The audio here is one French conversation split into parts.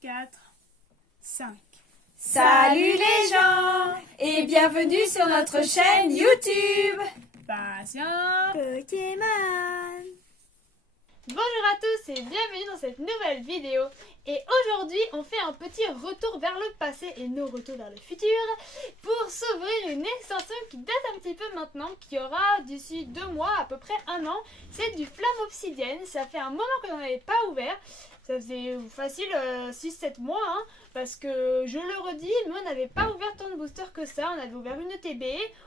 4, 5. Salut les gens et bienvenue sur notre chaîne YouTube Passion Pokémon. Bonjour à tous et bienvenue dans cette nouvelle vidéo. Et aujourd'hui on fait un petit retour vers le passé et nos retours vers le futur pour s'ouvrir une extension qui date un petit peu maintenant, qui aura d'ici 2 mois, à peu près 1 an. C'est du Flamme Obsidienne. Ça fait un moment que l'on n'avait pas ouvert. Ça faisait facile 6-7 mois, hein, parce que je le redis, nous on n'avait pas ouvert tant de boosters que ça. On avait ouvert une ETB,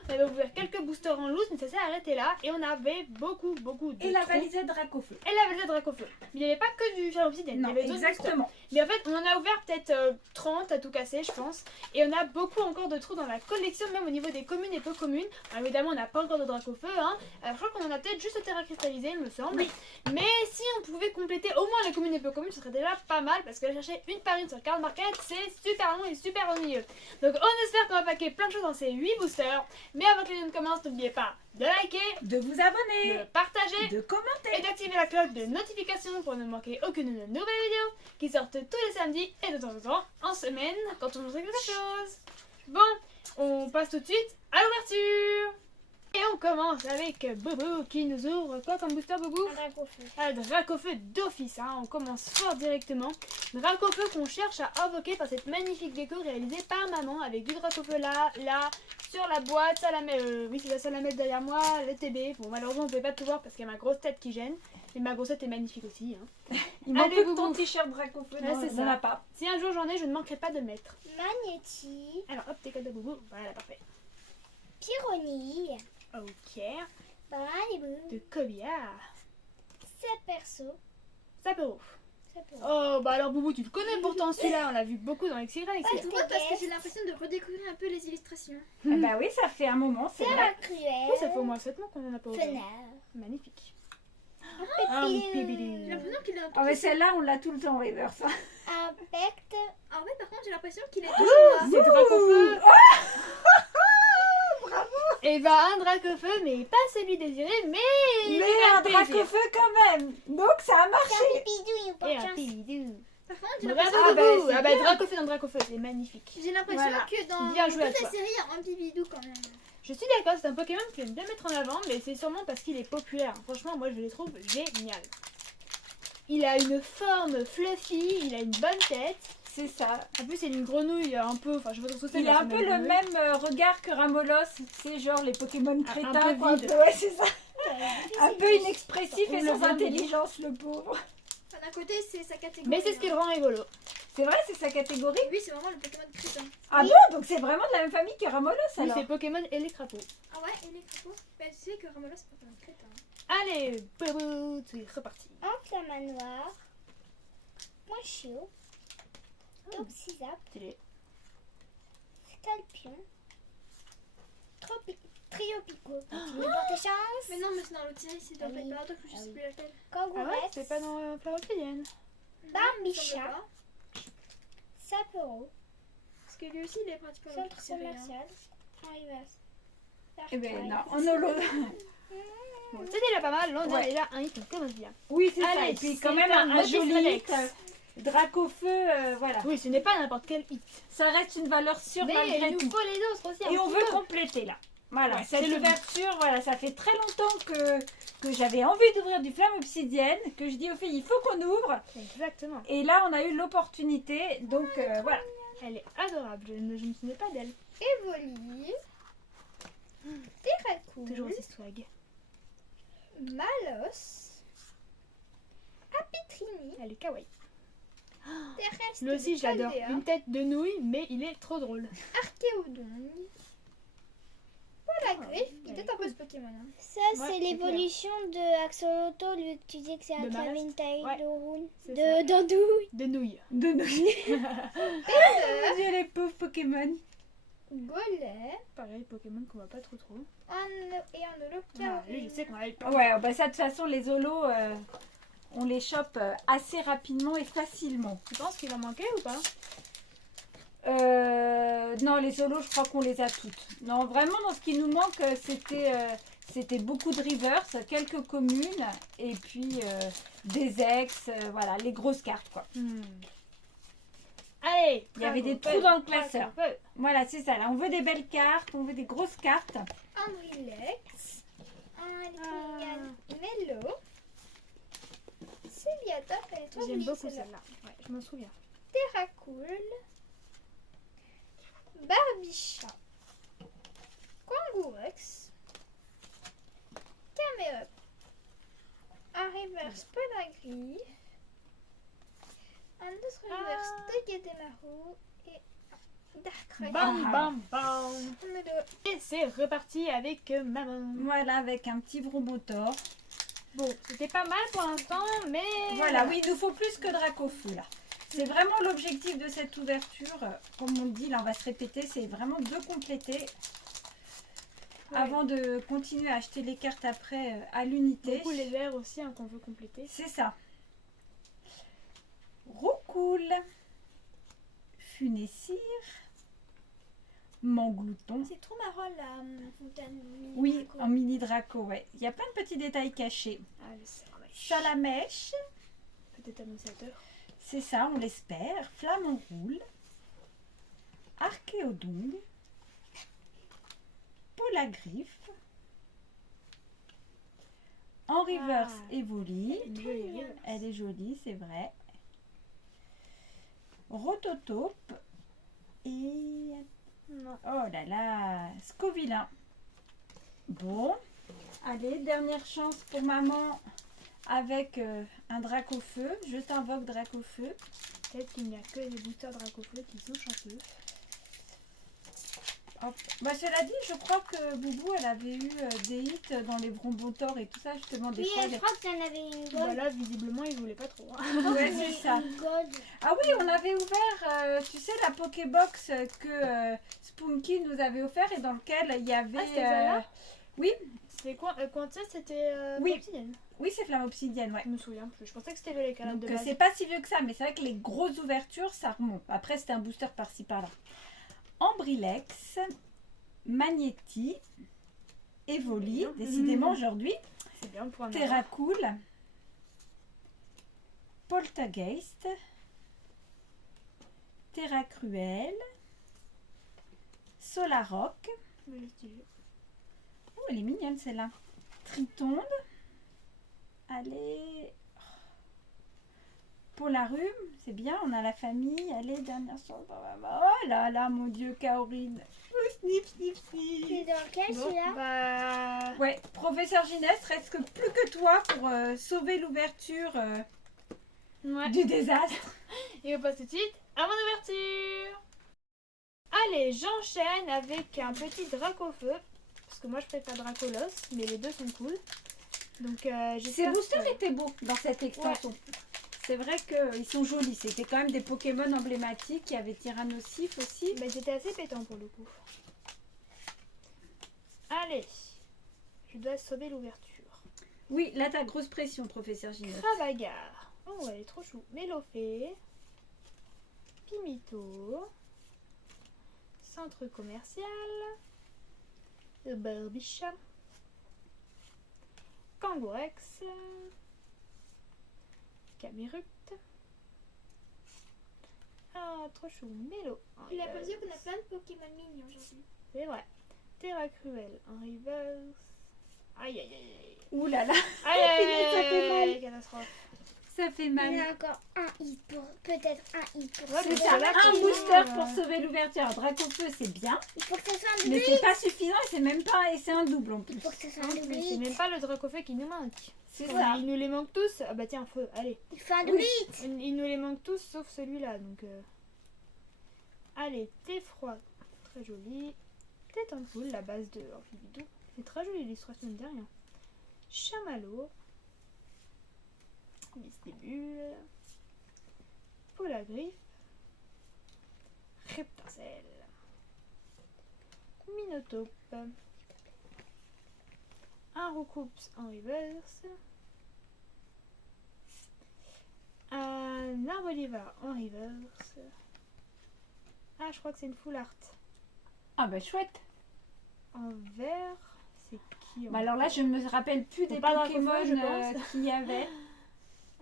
on avait ouvert quelques boosters en loose, mais ça s'est arrêté là. Et on avait beaucoup de et la trous. valise Dracofeu. Et la valise Dracofeu. Mais il n'y avait pas que du Flamme Obsidienne, il y Non, avait d'autres boosters. exactement. Mais en fait, on en a ouvert peut-être 30 à tout casser, je pense. Et on a beaucoup encore de trous dans la collection, même au niveau des communes et peu communes. Alors évidemment, on n'a pas encore de Dracofeu, hein. Alors, je crois qu'on en a peut-être juste Terra cristallisé, il me semble. Oui. Mais si on pouvait compléter au moins les communes et peu communes, ce serait déjà pas mal. Parce que chercher une par une sur Card Market, c'est super long et super ennuyeux. Donc on espère qu'on va paquer plein de choses dans ces 8 boosters. Mais avant que les vidéos ne commencent, n'oubliez pas de liker, De vous abonner, de partager de et commenter. d'activer la cloche de notification pour ne manquer aucune de nos nouvelles vidéos qui sortent tous les samedis et de temps en temps en semaine quand on nous fait quelque chose. Bon, on passe tout de suite à l'ouverture. Et on commence avec Bobo qui nous ouvre quoi comme booster, Bobo? Un Dracofeu. Ah, Dracofeu d'office, hein. On commence fort directement. Dracofeu qu'on cherche à invoquer par cette magnifique déco réalisée par maman avec du Dracofeu là, sur la boîte, ça la met, oui c'est ça la mettre derrière moi, le TB. Bon malheureusement on ne pouvait pas tout voir parce qu'il y a ma grosse tête qui gêne. Mais ma grosse tête est magnifique aussi, hein. Il manque Allez, que ton Boubou. t-shirt Dracofeu, Ouais, c'est n'en ça. a pas. Si un jour j'en ai, je ne manquerai pas de le mettre. Magnéti. Alors hop, tes cadeaux Boubou, voilà parfait. Pyronie. Ok, Malibu. de Cobia, C'est perso. Sapero. C'est pour Oh bah alors Boubou tu le connais pourtant celui-là, on l'a vu beaucoup dans XY. c'est Drôle parce que j'ai l'impression de redécouvrir un peu les illustrations. Ah bah oui, ça fait un moment, c'est la vrai. Oui, cruelle. ça fait au moins 7 mois qu'on en a pas ouvert. Fenêtre. Magnifique. Ah oui, J'ai Pépidou. l'impression qu'il est un peu. Ah mais celle-là, on l'a tout le temps en reverse. hein. Impact. Ah ouais, par contre, j'ai l'impression qu'il est. C'est Dracofeu. Et bah un Dracofeu, mais pas celui désiré, mais Mais un plaisir. Dracofeu quand même. Donc ça a marché. Pipidou, il Et porte un chance. Pépidou. Par contre, j'ai Bravo l'impression, Boubou. c'est Ah bah bien. Dracofeu dans Dracofeu, c'est magnifique. j'ai l'impression Voilà. que dans Bien toute joué à la toi. série, il y a un petit bidou quand même. Je suis d'accord, c'est un Pokémon que j'aime bien mettre en avant, mais c'est sûrement parce qu'il est populaire. Franchement, moi je les trouve génial. Il a une forme fluffy, il a une bonne tête. C'est ça. En plus, c'est une grenouille un peu. Enfin, je sais pas trop ce que c'est. Il mais a un c'est peu une le grenouille. même regard que Ramolos. C'est genre les Pokémon crétins. peu quoi. vide. Ouais, c'est ça. Un peu inexpressif On et le sans voit, intelligence, le pauvre. Enfin, d'un côté, c'est sa catégorie. Mais c'est ce qui le rend rigolo. C'est vrai, c'est sa catégorie. Lui, c'est vraiment le Pokémon crétin. Ah bon, donc c'est vraiment de la même famille que Ramolos Oui, alors. c'est Pokémon et les crapauds. Ah ouais, et les crapauds. Bah, tu sais que Ramola, c'est Pokémon crétin. Allez, Boubou, c'est reparti. Enflammanoir. Mochio. Toxizap. Stylé. Scalpion. Triopico. Continue porte chance. Mais non, mais c'est dans l'autre série, c'est dans Ah oui. Préparateur que je Ah sais oui. plus laquelle. Ah ouais, Kangourex. c'est pas dans Flamme Obsidienne. Bambicha. Sapero. Parce que lui aussi, il est pratiquement dans Centre l'autre série. hein. commercial. En reverse. Eh ben Darkrai. non, en holo. Bon, c'est déjà pas mal, là on a Ouais. déjà un hit, on commence bien. Oui, c'est ça. Allez, Et puis c'est quand même un un Modis joli Redex. hit. Dracofeu, voilà. Oui, ce n'est pas n'importe quel hit. Ça reste une valeur sûre Mais malgré il nous tout. faut les autres aussi. Et un on petit veut peu. compléter là. Voilà, Ouais, cette c'est le but. ouverture, voilà, ça fait très longtemps que j'avais envie d'ouvrir du Flamme Obsidienne, que je dis aux filles, il faut qu'on ouvre. Exactement. Et là, on a eu l'opportunité, donc voilà. Elle est adorable, je ne me souvenais pas d'elle. Evoli. Terracool. Toujours aussi swag. Malos. Apitrini. Elle est kawaii. Terrestre. Lui aussi, je l'adore. Caldea, Une tête de nouille, mais il est trop drôle. Archéodon. La griffe, elle il est est un peu ce Pokémon. hein. Ça, Ouais, c'est c'est l'évolution de Axolotl, lui que tu dis que c'est un De Malas. Kevin Taylor. C'est De d'Andouille. De nouilles. De nous. Mon Dieu, les pauvres Pokémon. Golem. Pareil, Pokémon qu'on voit pas trop. Et un holo Ah, lui, je sais qu'on a eu Ouais, bah ça, de toute façon, les holos, on les chope assez rapidement et facilement. Tu penses qu'il en manquait ou pas? Non, les solos, je crois qu'on les a toutes. Non, vraiment, dans ce qui nous manque, c'était beaucoup de rivers, quelques communes, et puis des ex, voilà, les grosses cartes, quoi. Allez, Il y avait des Draco trous dans le Feu, classeur. Draco Feu. Voilà, c'est ça. Là, on veut des belles cartes, on veut des grosses cartes. Ambrilex. Un Mello. Céliata, elle est trop J'aime jolie beaucoup celle-là. celle-là. Ouais, je m'en souviens. Terracool. Barbicha. Kangourex. Camérup. Un reverse Polagriffe. Un autre reverse Togedemaru. Et un Darkrai. Bam, bam, bam. Mello. Et c'est reparti avec maman. Voilà, avec un petit Vromotor. Bon, c'était pas mal pour l'instant, mais... Voilà, oui, il nous faut plus que Dracofeu là. C'est vraiment l'objectif de cette ouverture. Comme on le dit, là, on va se répéter. C'est vraiment de compléter avant de continuer à acheter les cartes après à l'unité. Beaucoup les verts aussi hein, qu'on veut compléter. C'est ça. Roucoule, Funessir, Manglouton. C'est trop marrant la fontaine. Oui, en mini Draco, ouais. Il y a plein de petits détails cachés. Ah, le cermèche. Salamèche, Peut-être annonciateur. c'est ça, on l'espère. Flamme roule, Archéodong, Polagriffe, en reverse Evoli. Une jolie reverse. Elle est jolie, c'est vrai. Rototope et... Non. Oh là là, Scovillain. Bon, allez, dernière chance pour maman avec un Dracofeu. Je t'invoque Dracofeu. Peut-être qu'il n'y a que les boosters Dracofeu qui sont chanceux. Hop. Bah, cela dit, je crois que Boubou, elle avait eu des hits dans les Vrombotors et tout ça, justement, des Oui, fois. je crois qu'il y en avait une gold. Voilà, visiblement, ils voulaient pas trop. hein. Ouais, c'est ça. Une gold. Ah oui, on avait ouvert, tu sais, la Pokébox que Spunky nous avait offert et dans lequel il y avait... Ah, c'était celle-là oui, C'était quoi Quand ça, c'était Oui. Obsidienne. oui, c'est Flamme Obsidienne, ouais. Je me souviens plus. Je pensais que c'était les canaux Donc de base. c'est pas si vieux que ça, mais c'est vrai que les grosses ouvertures, ça remonte. Après, c'était un booster par-ci par-là. Ambrilex, Magnéti, Evoli, décidément aujourd'hui, C'est bien pour un Terracool, Poltergeist, Terra Cruel, Solarock. Mais stylé. Oh, elle est mignonne celle-là. Tritonde. Allez. Polarum, c'est bien, on a la famille. Allez, dernière chance. Oh là là, mon Dieu, Kaorine. Snip, snip, snip. C'est dans quel Bon, celui-là bah... Ouais, professeur Ginès, reste que plus que toi pour sauver l'ouverture Ouais. du désastre. Et on passe tout de suite à mon ouverture. Allez, j'enchaîne avec un petit Dracofeu. Parce que moi, je préfère Dracolos, mais les deux sont cool. Donc, Ces j'espère boosters que- étaient beaux dans cette extension. C'est vrai qu'ils sont jolis. C'était quand même des Pokémon emblématiques. Il y avait Tyrannosif aussi. Mais c'était assez pétant pour le coup. Allez, je dois sauver l'ouverture. Oui, là, t'as grosse pression, professeur Ginès. Cravagar. Oh, elle est trop chou. Mélofée. Pimito. Centre commercial. Barbicha. Kangourex. Camérupt. Ah, trop chou. Mélo. Il a pas dit qu'on a plein de Pokémon mignons aujourd'hui. C'est vrai. Terra Cruel en reverse. Aïe aïe aïe aïe. Ouh là là, Aïe aïe Ça aïe fait mal. aïe. Catastrophe. ça fait Il y mal. en a encore un hit pour. Peut-être un hit pour. Ouais, C'est mais ça, celle-là, un comme booster ça, pour sauver l'ouverture. Dracofeu, c'est bien, Il faut que ce soit un mais double c'est hit. pas suffisant et c'est même pas, et c'est un double en plus. Il faut que ce soit un double Mais c'est hit. même pas le Dracofeu qui nous manque. C'est Comme ça. Il nous les manque tous. Ah bah tiens, feu, allez. Il faut un double Oui. hit. Il nous les manque tous sauf celui-là. Donc, allez, thé froid. Très joli. Tête en poule, la base de Orphibidou. C'est très joli l'illustration de derrière. Chamallow. Vestibule. Polagriffe. Reptincelle. Minotaure. Un Roucoups en reverse. Un Arboliva en reverse. Ah, je crois que c'est une full art. Ah bah chouette. En vert, c'est qui en Bah alors là, je me rappelle plus des pas Pokémon Dracofeu, je pense. qu'il y avait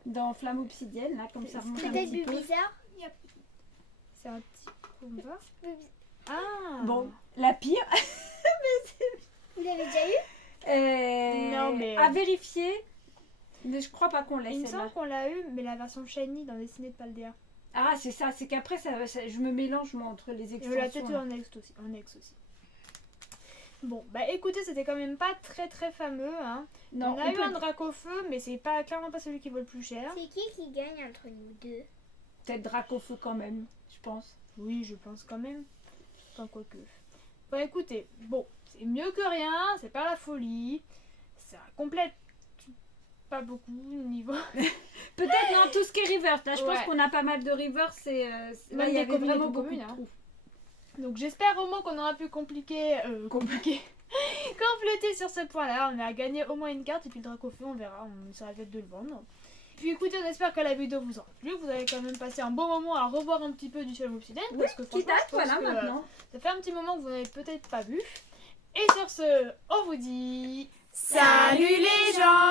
dans Flamme Obsidienne, là, comme ça remonte un Peut-être petit du peu. bizarre. C'est un petit combat. Ah. Bon, la pire. Vous l'avez déjà eu? Non, mais- À vérifier. Mais je crois pas qu'on l'ait Il me celle-là. semble qu'on l'a eu, mais la version shiny dans Dessiné de Paldea. Ah, c'est ça. C'est qu'après, je me mélange moi entre les Et on extensions. l'a peut-être eu en ex aussi. Bon, bah écoutez, c'était quand même pas très très fameux. Hein. Non, on a eu un Dracofeu, mais c'est pas clairement pas celui qui vaut le plus cher. C'est qui gagne entre nous deux? peut-être Dracofeu quand même, je pense. Oui, je pense quand même. Enfin, quoique. Bon, écoutez, bon, c'est mieux que rien, c'est pas la folie. Ça complète pas beaucoup niveau. Peut-être non, tout ce qui est reverse. Là, je pense Ouais. qu'on a pas mal de reverse. Là, Même il y des avait communes et vraiment tout beaucoup communes, de hein. trous. Donc j'espère au moins qu'on aura pu compléter sur ce point-là. On a gagné au moins une carte et puis le Dracofeu, on verra, on essaiera peut-être de le vendre. Puis écoutez, on espère que la vidéo vous aura plu, que vous avez quand même passé un bon moment à revoir un petit peu du Shalom Obsidian. Oui, Parce que qui franchement, date, je pense voilà, que, maintenant. ça fait un petit moment que vous n'avez peut-être pas vu. Et sur ce, on vous dit... Salut les gens!